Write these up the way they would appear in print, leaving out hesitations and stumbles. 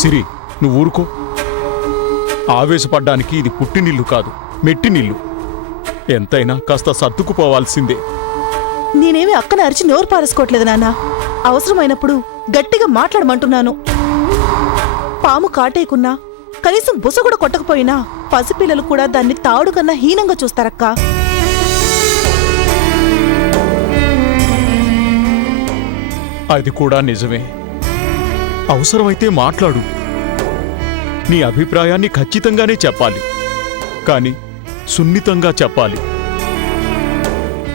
సిరి, నువ్వు ఊరుకో. ఆవేశపడ్డానికి ఇది పుట్టినిల్లు కాదు, మెట్టినిల్లు. ఎంతైనా కాస్త సర్దుకుపోవాల్సిందే. నేనేమి అక్కన అరిచి నోరు పారేసుకోవట్లేదు నాన్న. అవసరమైనప్పుడు గట్టిగా మాట్లాడమంటున్నాను. పాము కాటేయకున్నా కనీసం బుస కూడా కొట్టకపోయినా పసిపిల్లలు కూడా దాన్ని తాడు కన్నా హీనంగా చూస్తారక్కా. అది కూడా నిజమే. అవసరమైతే మాట్లాడు. నీ అభిప్రాయాన్ని ఖచ్చితంగానే చెప్పాలి, కానీ సున్నితంగా చెప్పాలి.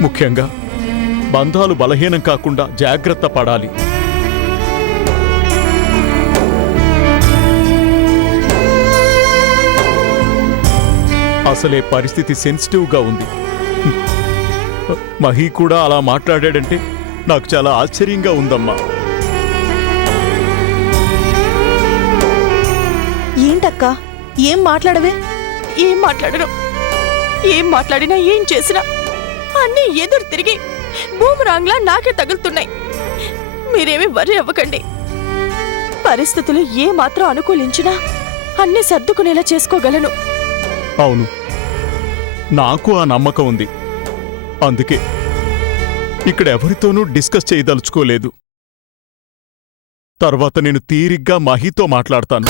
ముఖ్యంగా బంధాలు బలహీనం కాకుండా జాగ్రత్త పడాలి. అసలే పరిస్థితి సెన్సిటివ్గా ఉంది. మహి కూడా అలా మాట్లాడాడంటే నాకు చాలా ఆశ్చర్యంగా ఉందమ్మా. ఏంటక్కా, ఏం మాట్లాడవే? ఏం మాట్లాడను? ఏం మాట్లాడినా ఏం చేసినా అన్నీ ఎదురు తిరిగి బూమరాంగ్లా నాకే తగులుతున్నాయి. మీరేమీ వర్రీ అవ్వకండి. పరిస్థితులు ఏ మాత్రం అనుకూలించినా అన్నీ సర్దుకునేలా చేసుకోగలను. అవును, నాకు ఆ నమ్మకం ఉంది. అందుకే ఇక్కడ ఎవరితోనూ డిస్కస్ చేయదలుచుకోలేదు. తర్వాత నేను తీరిగ్గా మహితో మాట్లాడతాను.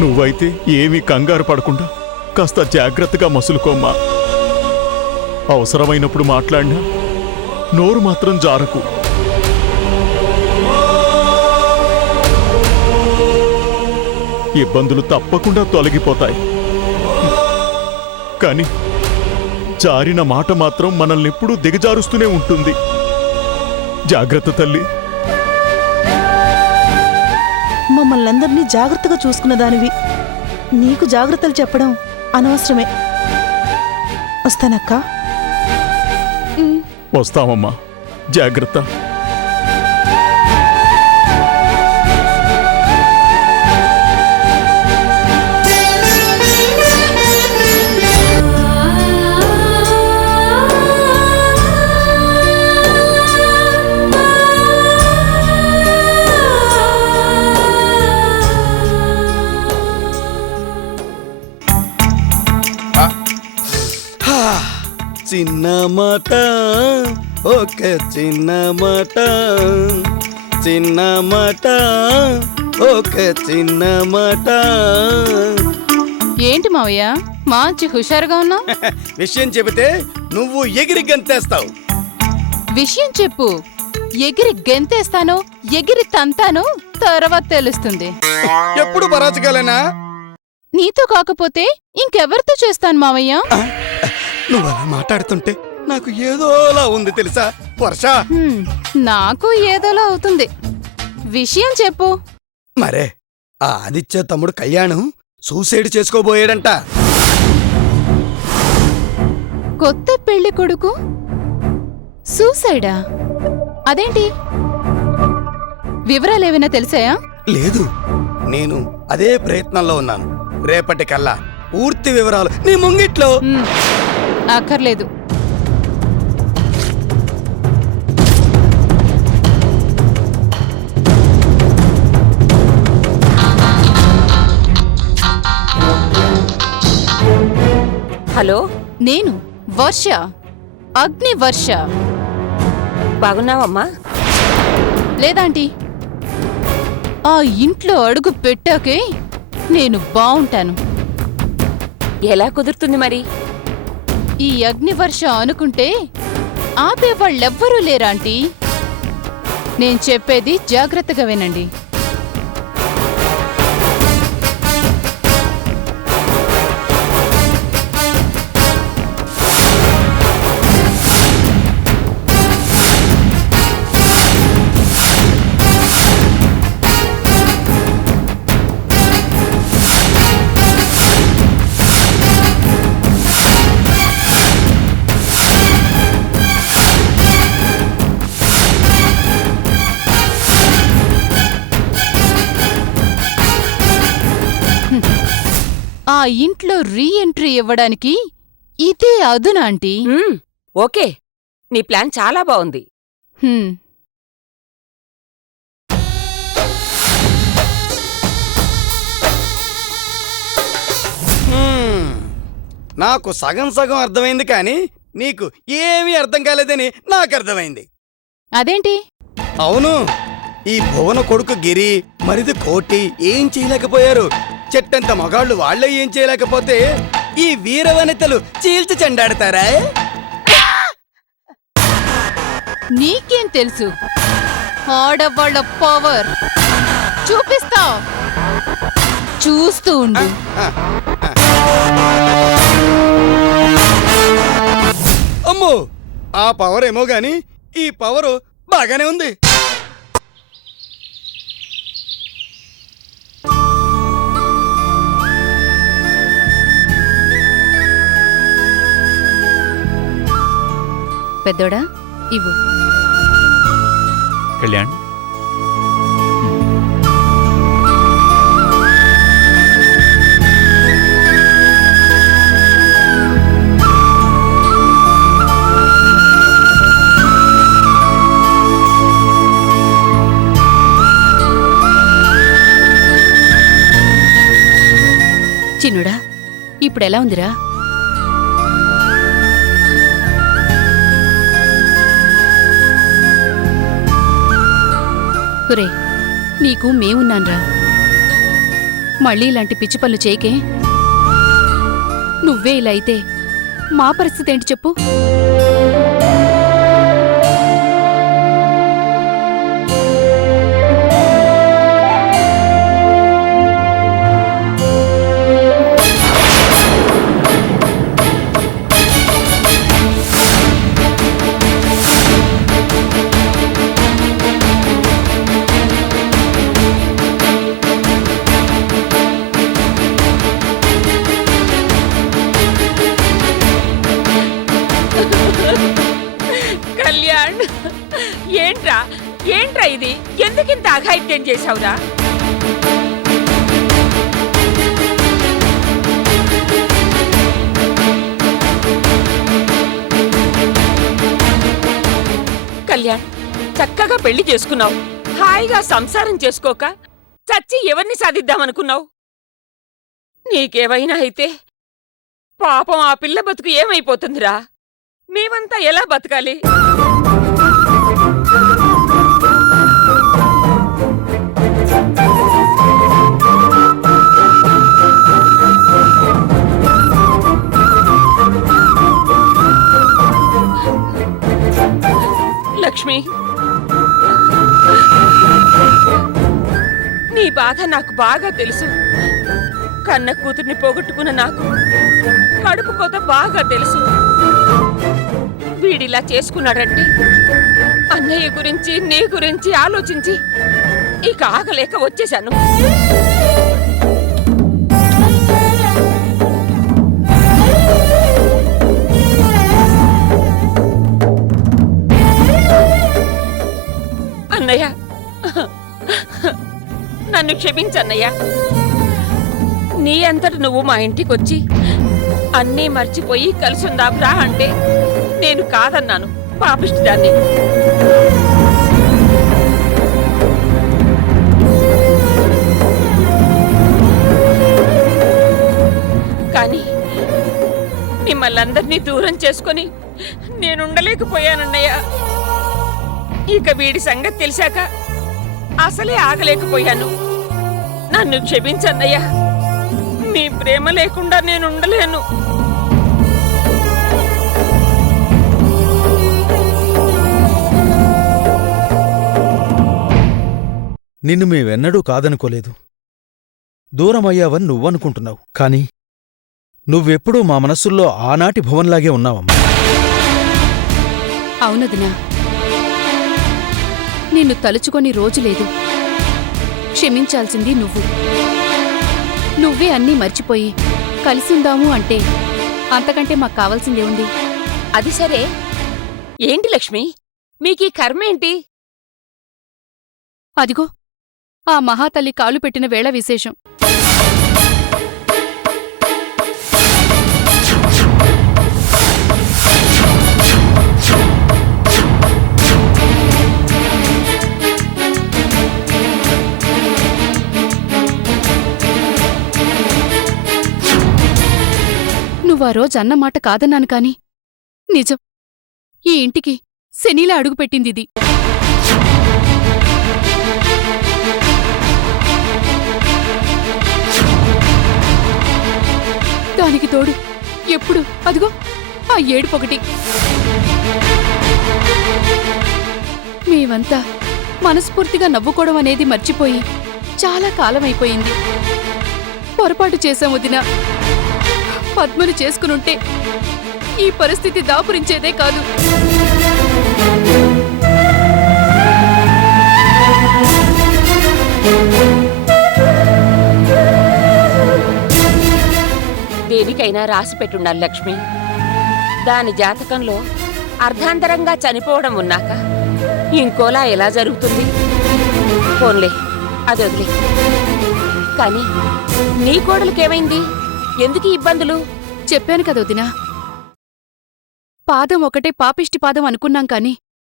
నువ్వైతే ఏమీ కంగారు పడకుండా కాస్త జాగ్రత్తగా మసులుకోమ్మా. అవసరమైనప్పుడు మాట్లాడినా నోరు మాత్రం జారకు. ఇబ్బందులు తప్పకుండా తొలగిపోతాయి, కానీ జారిన మాట మాత్రం మనల్ని ఎప్పుడూ దిగజారుస్తూనే ఉంటుంది. జాగ్రత్త తల్లి. మమ్మల్నందరినీ జాగ్రత్తగా చూసుకున్న దానివి నీకు జాగ్రత్తలు చెప్పడం అనవసరమే. వస్తానక్కా. వస్తామమ్మా, జాగ్రత్త. చిన్న మాట, ఒక చిన్న మాట, చిన్న మాట, ఒక చిన్న మాట. ఏంటి మావయ్య మంచి హుషారుగా ఉన్నావు? విషయం చెబితే నువ్వు ఎగిరి గంతేస్తావు. విషయం చెప్పు. ఎగిరి గెంతేస్తానో ఎగిరి తంతానో తర్వాత తెలుస్తుంది. ఎప్పుడు పరాచకాలేనా? నీతో కాకపోతే ఇంకెవరితో చేస్తాను మావయ్య? నువ్వు అలా మాట్లాడుతుంటే నాకు ఏదోలా ఉంది తెలుసా వర్ష. నాకు ఏదోలా అవుతుంది. విషయం చెప్పు. మరే ఆ ఆదిత్య తమ్ముడు కళ్యాణం సూసైడ్ చేసుకోబోయాడంట. కొత్త పెళ్లి కొడుకు సూసైడా? అదేంటి? వివరాలేమైనా తెలిసాయా? లేదు, నేను అదే ప్రయత్నంలో ఉన్నాను. రేపటికల్లా పూర్తి వివరాలు నీ ముంగిట్లో. అక్కర్లేదు. హలో, నేను వర్ష, అగ్ని వర్ష. బాగున్నావమ్మా? లేదాంటీ, ఆ ఇంట్లో అడుగు పెట్టాకే నేను బావుంటాను. ఎలా కుదురుతుంది మరి? ఈ అగ్నివర్ష అనుకుంటే ఆపేవాళ్ళెవ్వరూ లేరాంటీ. నేను చెప్పేది జాగ్రత్తగా వినండి. ఆ ఇంట్లో రీ ఎంట్రీ ఇవ్వడానికి ఇదే అదునాంటీ. ఓకే, నీ ప్లాన్ చాలా బాగుంది. నాకు సగం సగం అర్థమైంది కానీ నీకు ఏమీ అర్థం కాలేదని నాకు అర్థమైంది. అదేంటి? అవును, ఈ భువన కొడుకు గిరి మరిది కోటి ఏం చేయలేకపోయారు. చెట్టంత మగాళ్ళు వాళ్ళే ఏం చేయలేకపోతే ఈ వీరవనితలు చీల్చి చెండాడతారా? నీకేం తెలుసు ఆడవాళ్ళ పవర్? చూపిస్తా, చూస్తూ ఉండు. అమ్మో, ఆ పవర్ ఏమో గాని ఈ పవరు బాగానే ఉంది. పెద్దోడా ఇవ్వు. కళ్యాణ్, చిన్నుడా, ఇప్పుడెలా ఉందిరా? ఒరే, నీకు మేమున్నాన్రా. మళ్ళీ ఇలాంటి పిచ్చి పనులు చేయకే. నువ్వే ఇలా అయితే మా పరిస్థితి ఏంటి చెప్పు? కళ్యాణ్, ఏంట్రా ఏంట్రా ఇది? ఎందుకింత అఘాయిత్యం చేశావురా? కళ్యాణ్, చక్కగా పెళ్లి చేసుకున్నావు, హాయిగా సంసారం చేసుకోక చచ్చి ఎవరిని సాధిద్దామనుకున్నావు? నీకేమైనా అయితే పాపం ఆ పిల్ల బతుకు ఏమైపోతుందిరా? మేమంతా ఎలా బతకాలి? లక్ష్మి, నీ బాధ నాకు బాగా తెలుసు. కన్న కూతుర్ని పోగొట్టుకున్న నాకు కడుపు కోత బాగా తెలుసు. వీడిలా చేసుకున్నాడంటే అన్నయ్య గురించి నీ గురించి ఆలోచించి ఇక ఆగలేక వచ్చేశాను. అన్నయ్య, నన్ను క్షమించన్నయ్య. నీ అంతట నువ్వు మా ఇంటికొచ్చి అన్నీ మర్చిపోయి కలిసుందాంరా అంటే నేను కాదన్నాను, పాపిష్టిదాన్ని. కానీ మిమ్మల్ందరినీ దూరం చేసుకొని నేనుండలేకపోయానన్నయ్య. ఇక వీడి సంగతి తెలిసాక అసలే ఆగలేకపోయాను. నన్ను క్షమించన్నయ్యా. మీ ప్రేమ లేకుండా నేనుండలేను. నిన్ను మేవెన్నడూ కాదనుకోలేదు. దూరమయ్యావని నువ్వనుకుంటున్నావు. కాని నువ్వెప్పుడూ మా మనస్సుల్లో ఆనాటి భువన్లాగే ఉన్నావమ్మా. అవునదినా, నిన్ను తలుచుకొని రోజు లేదు. క్షమించాల్సింది నువ్వు. నువ్వే అన్నీ మర్చిపోయి కలిసిందాము అంటే అంతకంటే మాకు కావాల్సిందేముంది? అది సరే, ఏంటి లక్ష్మి మీకీ కర్మేంటి? అదిగో ఆ మహాతల్లి కాలు పెట్టిన వేళ విశేషం. నువ్వు ఆ రోజు అన్నమాట కాదన్నాను కాని నిజం, ఈ ఇంటికి శనిలా అడుగుపెట్టిందిది. దానికి తోడు ఎప్పుడు అదిగో ఆ ఏడుపొకటి. మేమంతా మనస్ఫూర్తిగా నవ్వుకోవడం అనేది మర్చిపోయి చాలా కాలమైపోయింది. పొరపాటు చేశాం వదినా. పద్మను చేసుకునుంటే ఈ పరిస్థితి దాపురించేదే కాదు. దేనికైనా రాసి పెట్టుండాలి లక్ష్మి. దాని జాతకంలో అర్ధాంతరంగా చనిపోవడం ఉన్నాక ఇంకోలా ఎలా జరుగుతుంది? పోన్లే, అది వదిలే. కానీ నీ కోడలికేమైంది? ఎందుకు ఈ ఇబ్బందులు? చెప్పాను కదా వదినా, పాదం ఒకటే పాపిష్టి పాదం అనుకున్నాం కాని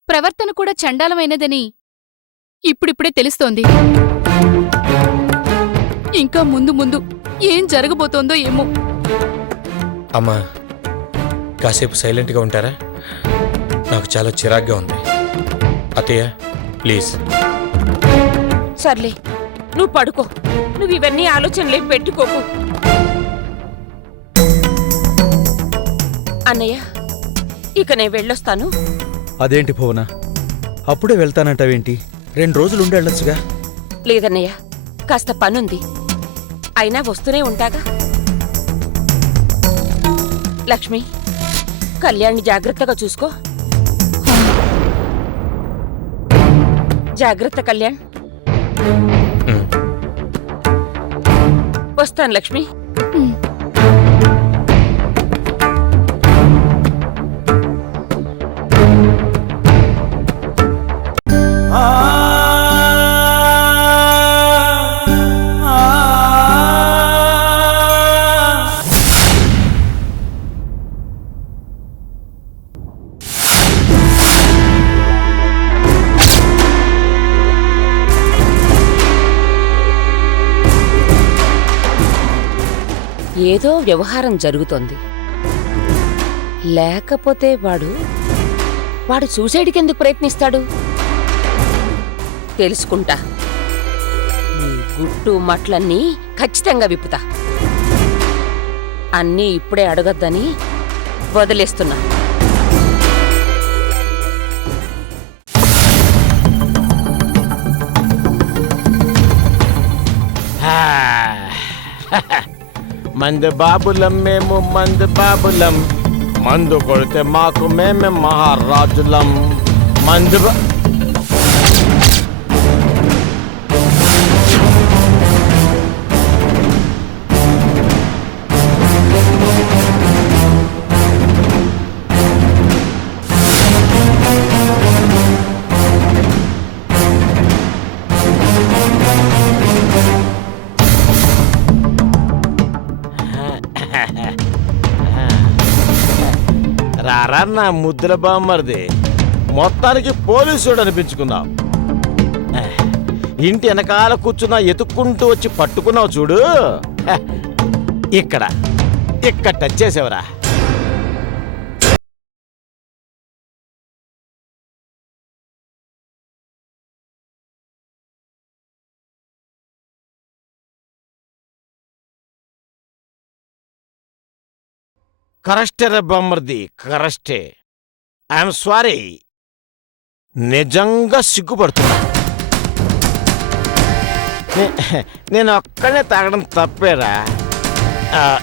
ప్రవర్తన కూడా చండాలమైనదని ఇప్పుడిప్పుడే తెలుస్తోంది. ఇంకా ముందు ముందు ఏం జరగబోతోందో ఏమో. అమ్మా, కాసేపు సైలెంట్గా ఉంటారా? నాకు చాలా చిరాగ్గా ఉంది. అత్తయ్య ప్లీజ్. సర్లే, నువ్వు పడుకో. నువ్వు ఇవన్నీ ఆలోచనలేం పెట్టుకోకు. అన్నయ్య, ఇక నేను వెళ్ళొస్తాను. అదేంటి భువన, అప్పుడే వెళ్తానంటావేంటి? 2 రోజులు ఉండి వెళ్ళొచ్చుగా. లేదన్నయ్య, కాస్త పనుంది. అయినా వస్తూనే ఉంటాగా. లక్ష్మి, కళ్యాణ్ని జాగ్రత్తగా చూసుకో. జాగ్రత్త కళ్యాణ్. వస్తాను లక్ష్మి. ఏదో వ్యవహారం జరుగుతోంది. లేకపోతే వాడు సూసైడ్కి ఎందుకు ప్రయత్నిస్తాడు? తెలుసుకుంటా. నీ గుట్టు మట్లన్నీ ఖచ్చితంగా విప్పుతా. అన్నీ ఇప్పుడే అడగద్దని వదిలేస్తున్నా. మందు బాబులం మేము, మందు బాబులం. మందు కొడితే మాకు మేమే మహారాజులం. మందు రారా నా ముద్దుల బామ్మర్ది, మొత్తానికి పోలీసుడు అనిపించుకున్నావు. ఇంటి వెనకాల కూర్చున్నా ఎతుక్కుంటూ వచ్చి పట్టుకున్నావు చూడు. ఇక్కడ టచ్ చేసేవరా? కరెస్టే రే బామ్మర్ది, కరెస్టే. ఐఎమ్ సారీ, నిజంగా సిగ్గుపడుతున్నా. నేను ఒక్కడే తాగడం తప్పేరా?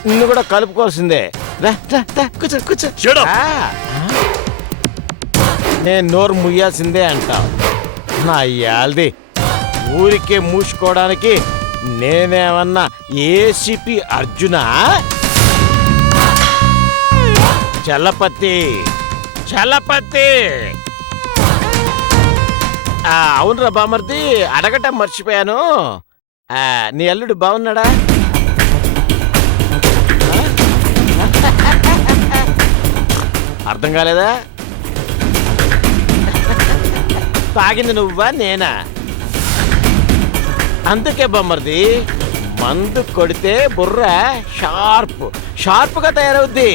నిన్ను కూడా కలుపుకోవాల్సిందే. కూర్చో కూర్చో. నేను నోరు ముయ్యాల్సిందే అంటావు. నా యాల్ది ఊరికే మూసుకోవడానికి నేనేమన్నా ఏసీపీ అర్జునా? చలపతి అవునరా బామర్ది, అడగటం మర్చిపోయాను. నీ అల్లుడు బాగున్నాడా? అర్థం కాలేదా? తాగింది నువ్వా నేనా? అందుకే బామర్ది, మందు కొడితే బుర్ర షార్ప్గా తయారవుద్ది.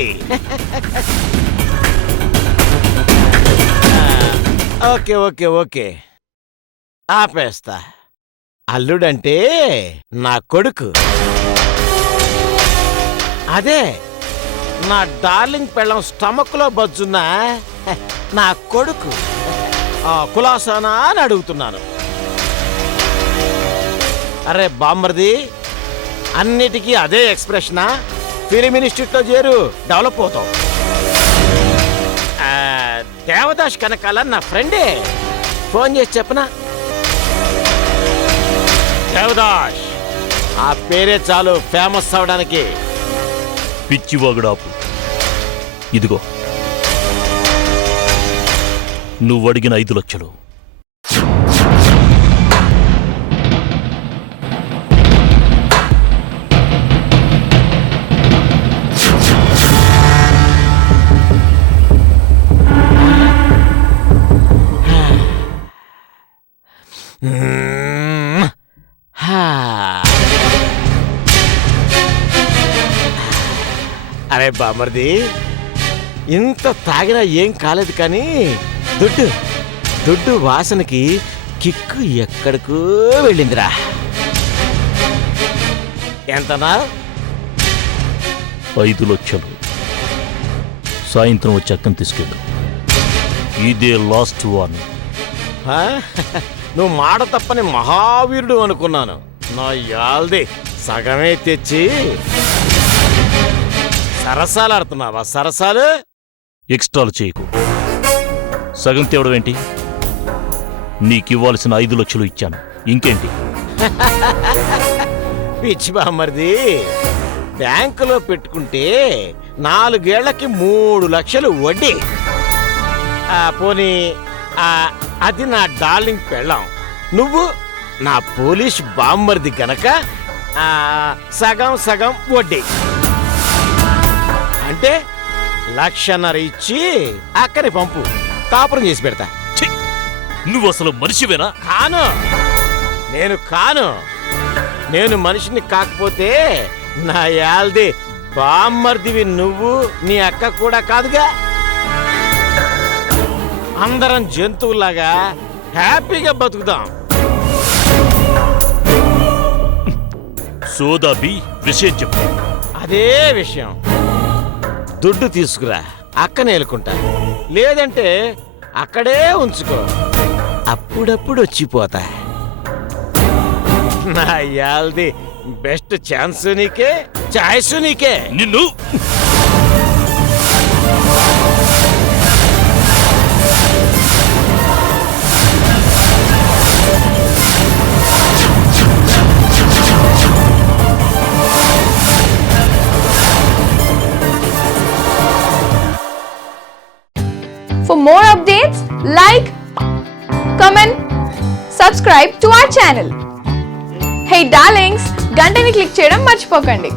ఓకే ఓకే ఓకే ఆపేస్తా. అల్లుడంటే నా కొడుకు, అదే నా డార్లింగ్ పెళ్ళం స్టమక్లో బజ్జున్న నా కొడుకు. కులాసానా అని అడుగుతున్నాను. అరే బామ్మర్ది, అన్నిటికీ అదే ఎక్స్ప్రెషనా? ఫిలిం ఇన్స్టిట్యూట్లో చేరు, డెవలప్ అవుతావు. దేవదాస్ కనకాల నా ఫ్రెండే, ఫోన్ చేసి చెప్పనా? దేవదాస్ ఆ పేరే చాలు ఫేమస్ అవడానికి. పిచ్చివాగుడాపు. ఇదిగో నువ్వు అడిగిన 5 లక్షలు. అరే బామర్ది, ఇంత తాగినా ఏం కాలేదు కానీ దుడ్డు దుడ్డు వాసనకి కిక్కు ఎక్కడికో వెళ్ళిందిరా. ఎంతనా? 5 లక్షలు. సాయంత్రం వచ్చి అక్కని తీసుకెళ్ళు. ఇదే లాస్ట్ వార్నింగ్. ఆ? నువ్వు మాట తప్పని మహావీరుడు అనుకున్నాను. నా యాల్ది సగమే తెచ్చి సరసాలు ఆడుతున్నావా? సరసాలు ఎక్స్ట్రాలు చేయకు. సగం తేవడం ఏంటి? నీకివ్వాల్సిన 5 లక్షలు ఇచ్చాను, ఇంకేంటి? పిచ్చి బామ్మర్ది, బ్యాంకులో పెట్టుకుంటే 4 ఏళ్లకి 3 లక్షలు వడ్డీ. పోనీ అది నా డార్లింగ్ పెళ్ళాం, నువ్వు నా పోలీస్ బామ్మర్ది గనక సగం సగం వడ్డీ అంటే 1.5 లక్షలు ఇచ్చి అక్కని పంపు, కాపురం చేసి పెడతా. ఛీ! నువ్వు అసలు మనిషివేనా? కాను, కాను. నేను మనిషిని కాకపోతే నా యాల్ది బామ్మర్దివి నువ్వు, నీ అక్క కూడా కాదుగా. అందరం జంతువులాగా హ్యాపీగా బతుకుదాం. సోదాబి విషయం చెప్పు. అదే విషయం. దుడ్డు తీసుకురా, అక్కనే ఎలుకుంటా. లేదంటే అక్కడే ఉంచుకో, అప్పుడప్పుడు వచ్చిపోతా. నా యాల్ది బెస్ట్ ఛాన్స్ నీకే, ఛాయిస్ నీకే. నిన్ను For more updates, like, comment, subscribe to our channel. Hey darlings, గంటని click చేయడం మర్చిపోకండి.